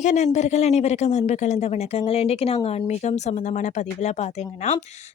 ஆன்மீக நண்பர்கள் அனைவருக்கும் அன்பு கலந்த வணக்கங்கள். இன்றைக்கு நாங்கள் ஆன்மீகம் சம்மந்தமான பதிவில் பார்த்தீங்கன்னா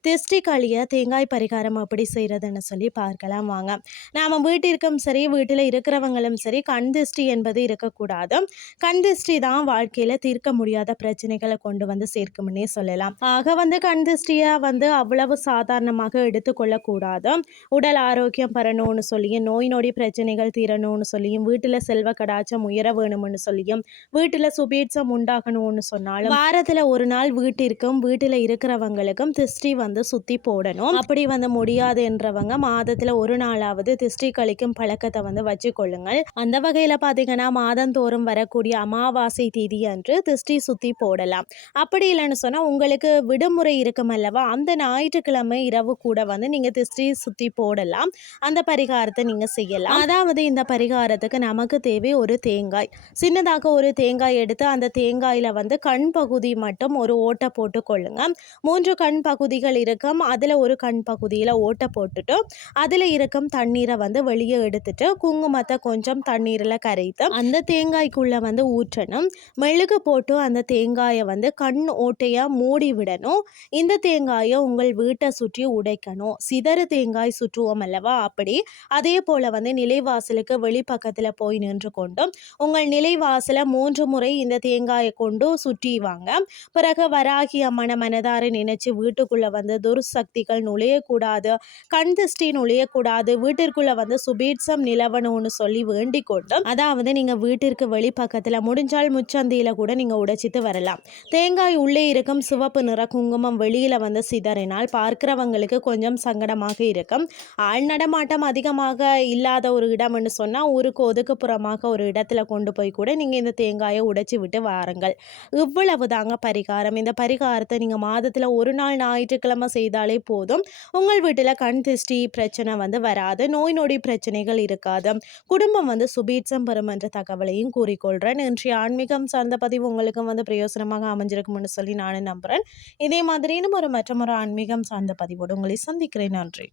திருஷ்டி களியை தேங்காய் பரிகாரம் எப்படி செய்கிறதுன்னு சொல்லி பார்க்கலாம் வாங்க. நாம் வீட்டிற்கும் சரி வீட்டில் இருக்கிறவங்களும் சரி கண் திருஷ்டி என்பது இருக்கக்கூடாது. கண் திருஷ்டி தான் வாழ்க்கையில் தீர்க்க முடியாத பிரச்சனைகளை கொண்டு வந்து சேர்க்கும்னே சொல்லலாம். ஆக வந்து கண் திருஷ்டியை வந்து அவ்வளவு சாதாரணமாக எடுத்துக்கொள்ளக்கூடாது உடல் ஆரோக்கியம் பெறணும்னு சொல்லியும் நோய் நொடி பிரச்சனைகள் தீரணும்னு சொல்லியும் வீட்டில் செல்வ கடாச்சம் உயர வேணும்னு சொல்லியும் வீட்டில் சுபீட்சம் உண்டாகணும்னு சொன்னாலும் வாரத்தில் ஒரு நாள் வீட்டிற்கும் வீட்டில் இருக்கிறவங்களுக்கும் திஷ்டி வந்து சுற்றி போடணும். அப்படி வந்து முடியாது என்றவங்க மாதத்தில் ஒரு நாளாவது திஷ்டி கழிக்கும் பழக்கத்தை வந்து வச்சுக்கொள்ளுங்கள். அந்த வகையில் பார்த்தீங்கன்னா மாதந்தோறும் வரக்கூடிய அமாவாசை தேதி அன்று திஷ்டி சுற்றி போடலாம். அப்படி இல்லைன்னு சொன்னால் உங்களுக்கு விடுமுறை இருக்கும் அல்லவா? அந்த ஞாயிற்றுக்கிழமை இரவு கூட வந்து நீங்கள் திஷ்டி சுற்றி போடலாம். அந்த பரிகாரத்தை நீங்கள் செய்யலாம். அதாவது இந்த பரிகாரத்துக்கு நமக்கு தேவை ஒரு தேங்காய். சின்னதாக ஒரு தேங்காய் எடுத்து அந்த தேங்காயில் வந்து கண் பகுதி மட்டும் ஒரு ஓட்டை போட்டு கொள்ளுங்க. மூன்று கண் பகுதிகள் இருக்கும். அதில் ஒரு கண் பகுதியில் ஓட்டை போட்டுட்டு அதில் இருக்கும் தண்ணீரை வந்து வெளியே எடுத்துட்டு குங்குமத்தை கொஞ்சம் தண்ணீரில் கரைத்து அந்த தேங்காய்க்குள்ளே வந்து ஊற்றணும். மெழுகு போட்டு அந்த தேங்காயை வந்து கண் ஓட்டையாக மூடி விடணும். இந்த தேங்காயை உங்கள் வீட்டை சுற்றி உடைக்கணும். சிதறு தேங்காய் சுற்றுவோம் அல்லவா? அப்படி. அதே போல் வந்து நிலைவாசலுக்கு வெளிப்பக்கத்தில் போய் நின்று கொண்டும் உங்கள் நிலைவாசலை மூன்று முறை இந்த தேங்காயை கொண்டு சுற்றிவாங்க. பிறகு வராகி அம்மனை மனதாரை நினைச்சு வீட்டுக்குள்ளே வந்து துர்சக்திகள் நுழையக்கூடாது கண் திருஷ்டி நுழையக்கூடாது வீட்டிற்குள்ளே வந்து சுபீட்சம் நிலவணும்னு சொல்லி வேண்டிக் கொண்டு அதாவது நீங்கள் வீட்டிற்கு வெளிப்பக்கத்தில் முடிஞ்சால் முச்சந்தியில் கூட நீங்கள் உடைச்சிட்டு வரலாம். தேங்காய் உள்ளே இருக்கும் சிவப்பு நிற குங்குமம் வெளியில் வந்து சிதறினால் பார்க்கிறவங்களுக்கு கொஞ்சம் சங்கடமாக இருக்கும். ஆள் நடமாட்டம் அதிகமாக இல்லாத ஒரு இடம்னு சொன்னால் ஊருக்கு ஒதுக்குப்புறமாக ஒரு இடத்துல கொண்டு போய் கூட நீங்கள் இந்த தேங்காயை உடைச்சி விட்டு வாருங்கள். இவ்வளவு தாங்க பரிகாரம். இந்த பரிகாரத்தை நீங்கள் மாதத்தில் ஒரு நாள் ஞாயிற்றுக்கிழமை செய்தாலே போதும். உங்கள் வீட்டில் கண் திருஷ்டி பிரச்சனை வந்து வராது. நோய் நொடி பிரச்சனைகள் இருக்காது. குடும்பம் வந்து சுபீட்சம் பெறும் என்ற தகவலையும் கூறிக்கொள்கிறேன் இன்றைய ஆன்மீகம் சார்ந்த பதிவு உங்களுக்கும் வந்து பிரயோசனமாக அமைஞ்சிருக்கும்னு சொல்லி நானும் நம்புகிறேன் இதே மாதிரி இன்னும் ஒரு மற்றொரு ஆன்மீகம் சார்ந்த பதிவோடு உங்களை சந்திக்கிறேன். நன்றி.